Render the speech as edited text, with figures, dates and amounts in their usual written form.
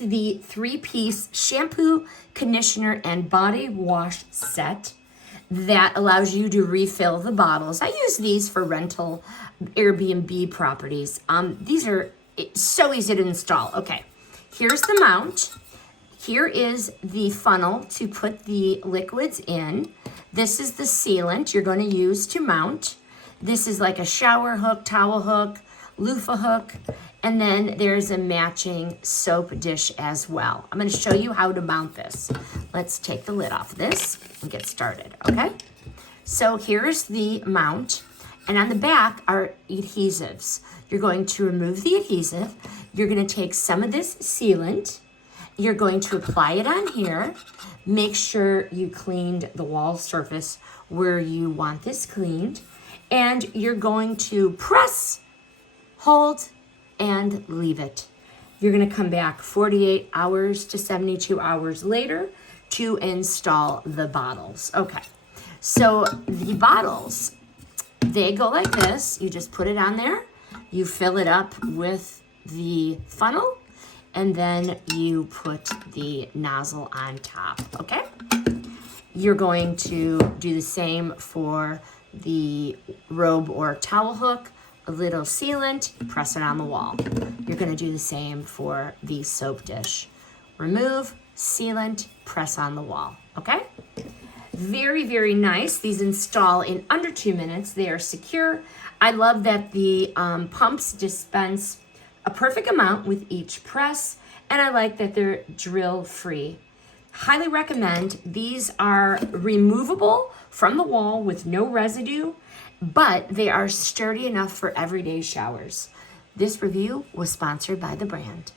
is the 3-piece shampoo, conditioner, and body wash set that allows you to refill the bottles. I use these for rental Airbnb properties. These are so easy to install. Okay, here's the mount. Here is the funnel to put the liquids in. This is the sealant you're going to use to mount. This is like a shower hook, towel hook, loofah hook, and then there's a matching soap dish as well. I'm going to show you how to mount this. Let's take the lid off this and get started, okay? So here's the mount, and on the back are adhesives. You're going to remove the adhesive. You're going to take some of this sealant. You're going to apply it on here. Make sure you cleaned the wall surface where you want this cleaned. And you're going to press, hold, and leave it. You're going to come back 48 hours to 72 hours later to install the bottles. Okay, so the bottles, they go like this. You just put it on there. You fill it up with the funnel, and then you put the nozzle on top, okay? You're going to do the same for the robe or towel hook, a little sealant, press it on the wall. You're going to do the same for the soap dish. Remove, sealant, press on the wall, okay? Very, very nice. These install in under 2 minutes. They are secure. I love that the pumps dispense a perfect amount with each press, and I like that they're drill free. Highly recommend. These are removable from the wall with no residue, but they are sturdy enough for everyday showers. This review was sponsored by the brand.